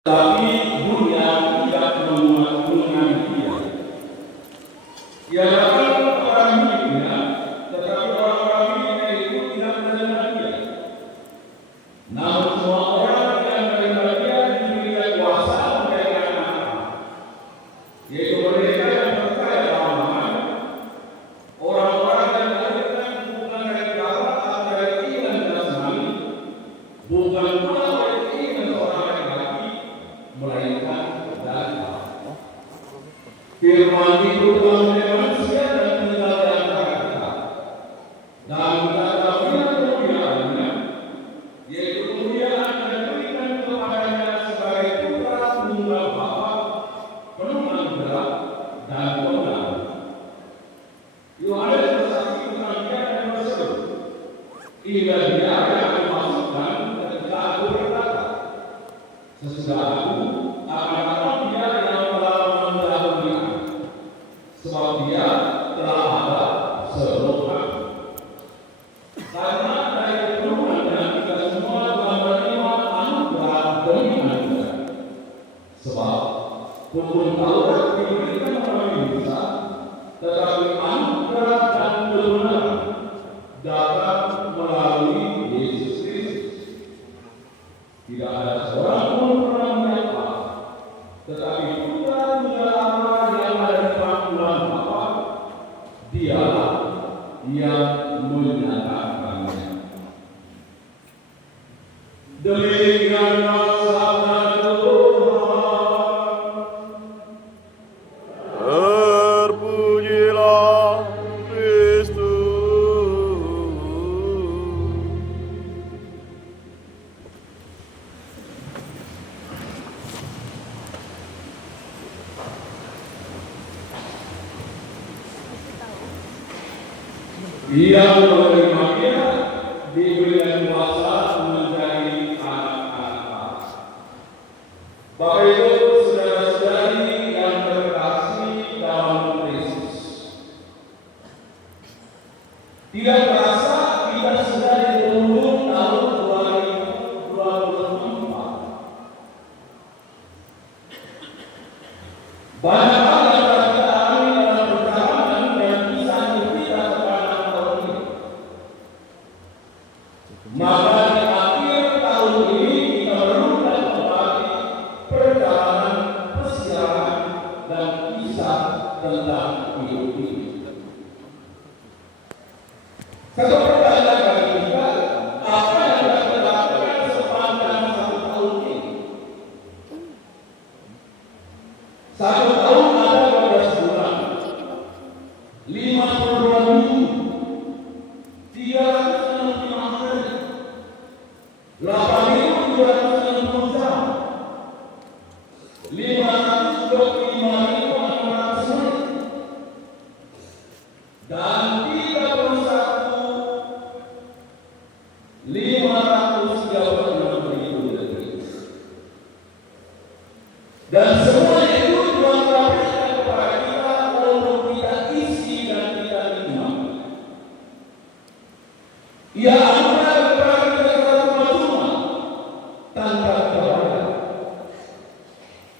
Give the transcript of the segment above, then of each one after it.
Tapi dunia tidak mengenai dia. Ia dapat orang miliknya, tetapi orang-orang miliknya itu tidak menerima dia. Namun semua orang yang menerima dia diberikan kuasa menjadi anak-anak, yaitu mereka yang percaya Tuhan, orang-orang yang dilahirkan bukan dari darah atau dari keinginan jasmani, bukan pula dari keinginan seorang laki-laki, melainkan dari Allah. Firman itu telah menjadi manusia dan tinggal di antara kita. Dan kata kemuliaannya, yaitu kemuliaan yang diberikan kepadanya sebagai putra tunggal Bapa, penuh anugerah dan kebenaran. Yohanes bersaksi tentang dia dan berseru, "Inilah dia yang dimaksudkan ketika aku berkata, sesudah aku akan datang dia yang telah mendahului aku, sebab dia telah ada sebelum aku." Karena dari keturunannya kita semua telah menerima anugerah demi anugerah. Sebab hukum Taurat diberikan melalui Musa, tetapi anugerah dan kebenaran datang melalui Yesus Kristus. Tidak ada seorang pun pernah melihat Allah, tetapi Putra Tunggal Allah yang ada di pangkuan Bapa, Dialah yang menyatakannya. Demikianlah sabda Tuhan. Terpujilah Kristus. Yang menerimanya diberikan kuasa menjadi anak-anak Allah. Bapak Ibu, saudara-saudari yang terkasih dalam Kristus, tidak terasa kita sudah di penghujung tahun 2024. Banyak hal yang telah kita alami dalam perjalanan dan kisah hidup kita sepanjang tahun ini. Maka di akhir tahun ini kita merenungkan kembali perjalanan, persiapan, dan kisah tentang hidup ini. Satu pertanyaan bagi kita, apa yang telah kita lakukan sepanjang satu tahun ini? Satu tahun ada 12 bulan, 52 minggu, 365 hari, 8.260 jam, 525.600 menit, dan 31.536.000 detik. Dan semua itu Tuhan berikan kepada kita untuk kita isi dan kita nikmati. Ia anugerah kepada kita secara cuma-cuma, tanpa kita bayar.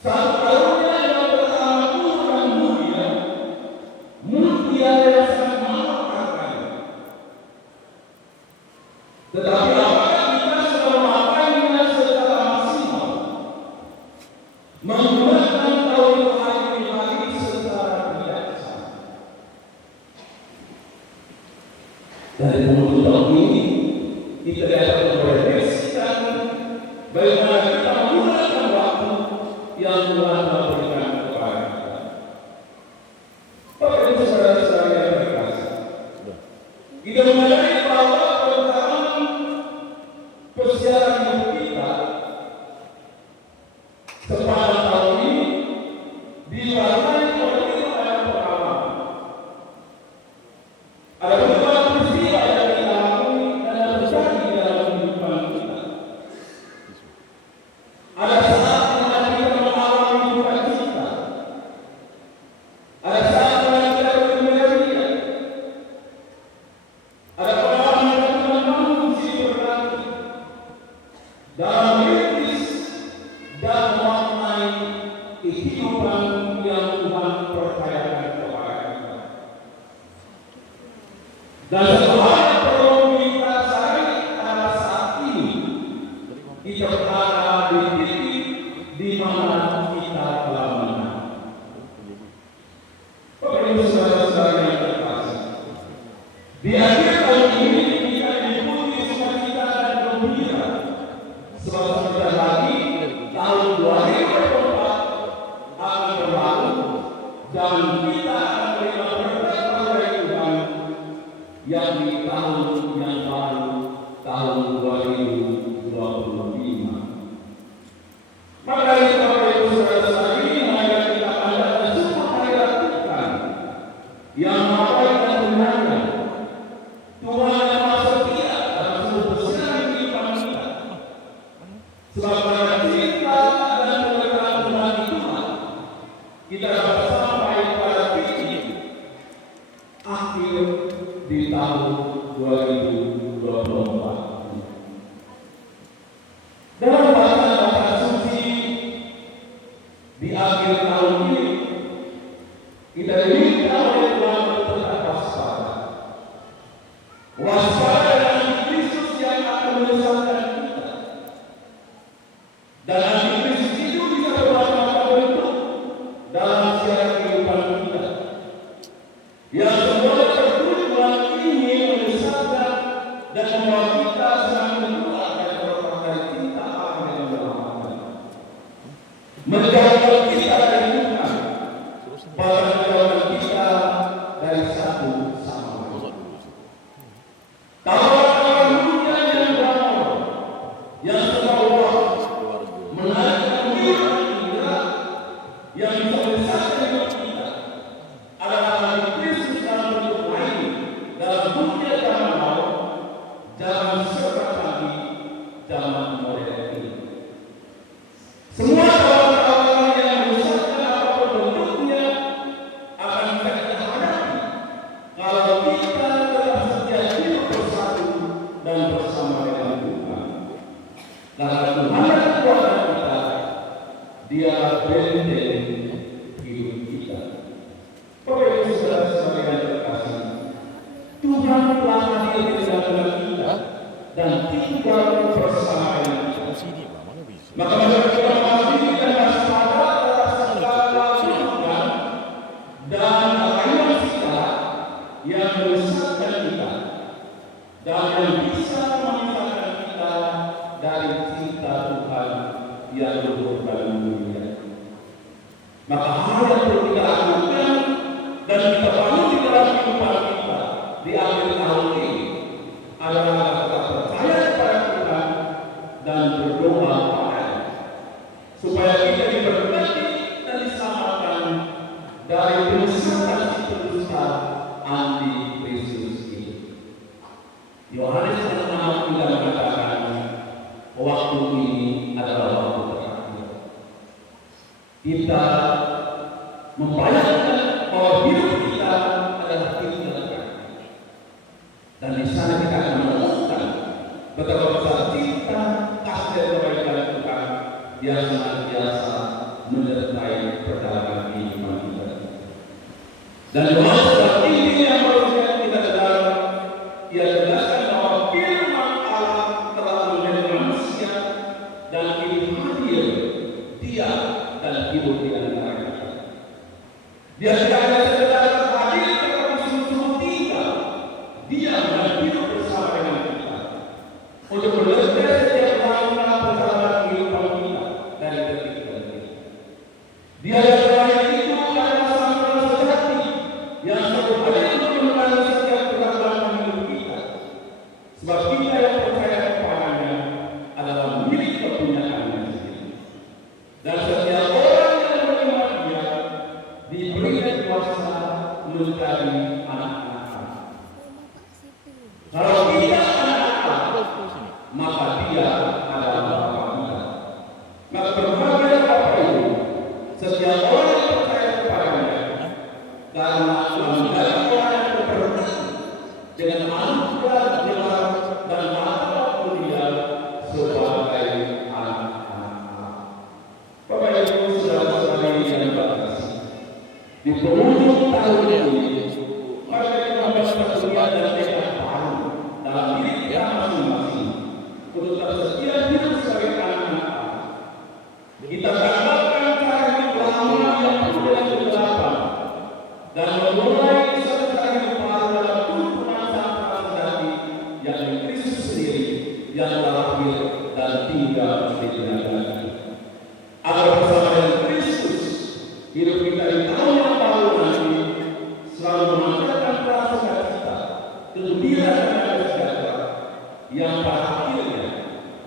Satu karunia yang pertama turun dan mulia, mutiara yang sangat mahal harganya. Tetapi apakah kita sudah memakainya secara maksimal, menggunakan tahun hari secara bijaksana? Dari penghujung tahun ini kita dapat merefleksikan bagaimana kita menggunakan waktu yang Tuhan berikan kepada kita. Bapak Ibu saudara-saudara yang terkasih, kita menyadari bahwa perjalanan persiapan hidup kita sepanjang tahun ini diwarnai oleh 5 pengalaman. Ada beberapa peristiwa yang kita alami dan yang terjadi dalam kehidupan kita. Ada saat di mana kita mengalami duka cita. Ada saat di mana kita bergembira. Ada pengalaman yang kita menanggung silih berganti dalam kritis dan kehidupan yang Tuhan percayakan kepada kita. Dan satu hal yang perlu kita sadari pada saat ini, kita berada di titik di mana kita telah menang. Bapak Ibu saudara-saudara yang terkasih, di akhir tahun ini kita diikuti sukacita dan gembira, sebab sebentar lagi tahun 2024 akan berlalu dan kita akan menerima berkat dari Tuhan, yakni tahun yang baru, tahun 2025. Maka itu Bapak Ibu saudara-saudara ini, mari kita pandang semua hayat Tuhan yang maha baik dan benar. Tuhan yang maha setia dalam seluruh perjalanan kehidupan kita. Sebab pada cinta dan kebenaran Tuhan itulah kita dapat sampai pada titik akhir di tahun 2024. Dalam bacaan suci di akhir tahun ini, kita diminta oleh Tuhan untuk tetap waspada. Waspada dengan Kristus yang akan menyesatkan kita. Dan Kristus itu bisa bermacam-macam bentuk dalam siaran kehidupan kita. Yang semuanya bertujuan ingin menyesatkan dan membawa kita sedang menolak dan berpakai cinta Allah yang menyelamatkan. Menjauhkan kita dari Tuhan, bahkan menjauhkan kita dari satu sama lain. Tawaran dunia yang damai, yang seolah menaikkan kehidupan kita, yang bisa menyesatkan hidup kita, adalah Kristus dalam bentuk lain, dalam dunia zaman now, zaman serba canggih, zaman modern ini. Semua tawaran-tawaran yang menyesatkan apapun bentuknya akan kita hadapi kalau kita tetap setia hidup bersatu dan bersama dengan Tuhan. Karena Tuhan yang kekuatan kita, Dia benteng hidup kita. Bapak Ibu saudara-saudara yang terkasih, Tuhan telah hadir di tengah-tengah kita dan tinggal bersama dengan kita. Maka kita masih dan waspada atas segala keburukan dan kekayaan kita yang menyesatkan kita dan yang bisa memisahkan kita dari cinta Tuhan yang luhur dan mulia. Maka hal yang perlu kita lakukan dan kita bangun di dalam kehidupan kita di akhir tahun ini adalah kita percaya kepada Tuhan dan berdoa padanya, supaya kita diberkati dan diselamatkan dari penyesatan si pendusta anti-Kristus ini. Yohanes 6 tidak mengatakan waktu ini adalah waktu terakhir. Kita membayangkan bahwa hidup kita adalah hidup terakhir. Dan di sana kita akan menemukan betapa besar cinta kasih dan kebaikan Tuhan yang senantiasa menyertai perjalanan kehidupan kita. Dan Yohanes ini yang baru kita dengar, ia jelaskan bahwa firman Allah telah menjadi manusia dan hidup hadir Dia dan hidup di antara kita. Dia tidak hanya sekedar hadir tetapi sungguh tinggal, Dia dan hidup bersama dengan kita untuk meneruskan setiap langkah perjalanan kehidupan kita dari detik ke detik. Dia yang terakhir itu adalah sang Tuhan sejati yang selalu hadir untuk menemani setiap perjalanan hidup kita. Sebab kita yang percaya kepadanya adalah milik kepunyaannya sendiri. Dan setiap orang yang menerima Dia diberikan kuasa menjadi anak-anak Allah. Kalau kita anak Allah, maka Dia adalah Bapa kita. Maka berbahagia Bapak Ibu, setiap orang yang percaya kepadanya, karena Tuhan menjadi orang yang berberkat dengan anugerah gelar dan martabat mulia sebagai anak-anak Allah. Bapak Ibu saudara-saudari Di penghujung tahun ini, mari kita bersedia dan tekad baru dalam diri kita masing-masing untuk tersedia hidup sebagai anak-anak. Kita tinggalkan cara hidup lama yang sudah kegelapan dan memulai satu cara hidup baru dalam tuntunan Sang Sejati, yakni Kristus sendiri yang telah lahir dan tinggal di tengah kita. Agar bersama dengan Kristus, hidup kita di tahun yang baru nanti selalu memancarkan rasa sukacita, gembira dan sejahtera yang pada akhirnya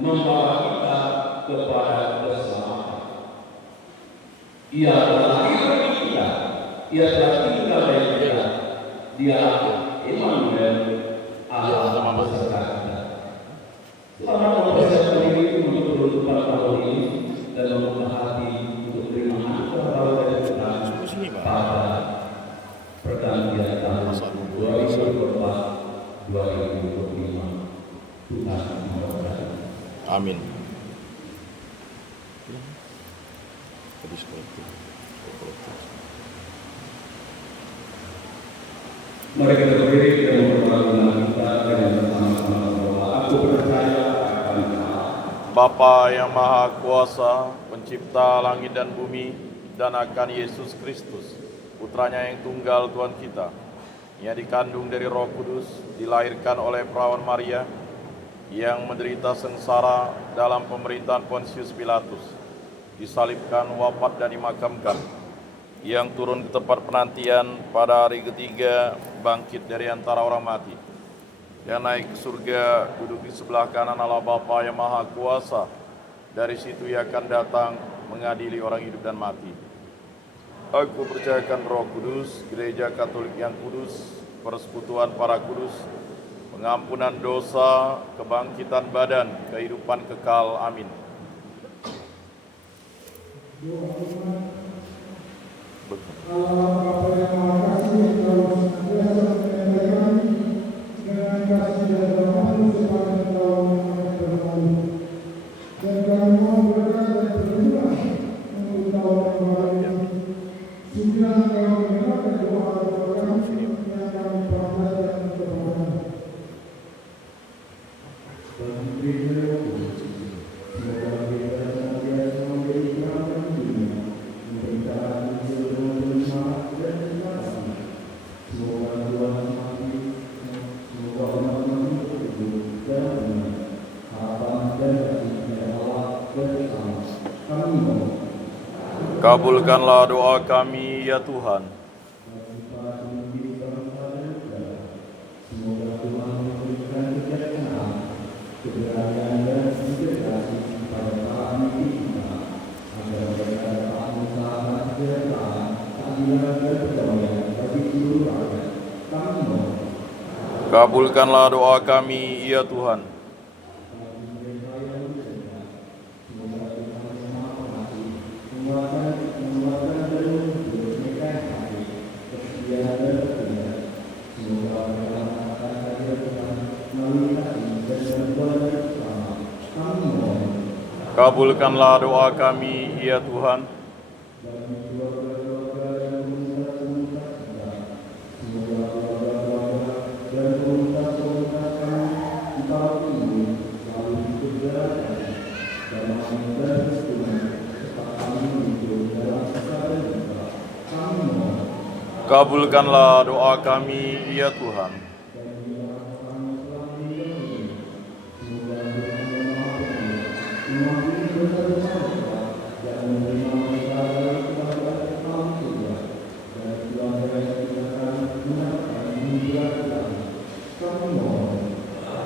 membawa kita kepada keselamatan. Ia telah lahir bagi kita, Ia telah tinggal bagi kita. Dia Immanuel, Allah beserta kita. Selamat mempersiapkan diri untuk penutupan tahun ini dan membuka hati untuk terima anugerah baru dari Tuhan pada pergantian tahun 2024-2025. Tuhan memberkati. Amin. Mari kita berdiri dan memperlakukan kita dengan bersama-sama berdoa. Aku percaya akan Allah, Bapa yang Maha Kuasa, pencipta langit dan bumi, dan akan Yesus Kristus, putranya yang tunggal Tuhan kita, yang dikandung dari Roh Kudus, dilahirkan oleh perawan Maria, yang menderita sengsara dalam pemerintahan Pontius Pilatus, disalibkan, wafat dan dimakamkan, yang turun ke tempat penantian pada hari ketiga, bangkit dari antara orang mati, yang naik ke surga, duduk di sebelah kanan Allah Bapa yang Maha Kuasa. Dari situ Ia akan datang mengadili orang hidup dan mati. Aku percayakan Roh Kudus, Gereja Katolik yang kudus, persekutuan para kudus, pengampunan dosa, kebangkitan badan, kehidupan kekal. Amin. Allah Bapa yang Maha Kasih, Engkau senantiasa menyertai kami dengan kasih dan rahmat-Mu sepanjang tahun yang berlalu. Dan kami mau berkat dan berdoa untuk tahun yang baru ini. Sehingga Engkau mendengarkan doa-doa kami yang kami panjatkan kepada-Mu. Kabulkanlah doa kami, ya Tuhan. Kabulkanlah doa kami, ya Tuhan. Kabulkanlah doa kami, ya Tuhan. Kabulkanlah doa kami, ya Tuhan.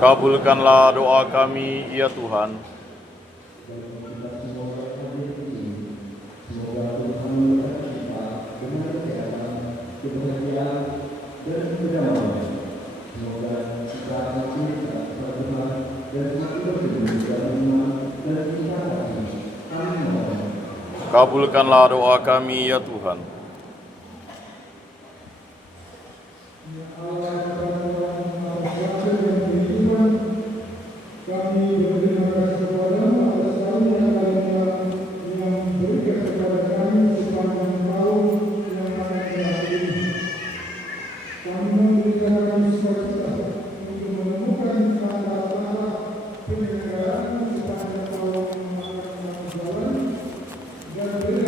Kabulkanlah doa kami, ya Tuhan. Kabulkanlah doa kami, ya Tuhan.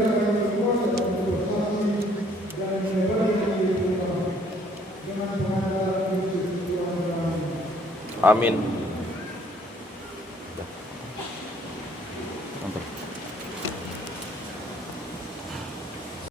yang berkuasa untuk bersaksi dan menyebarkan diri Tuhan dengan pengantaran Kristus Tuhan kami. Amin.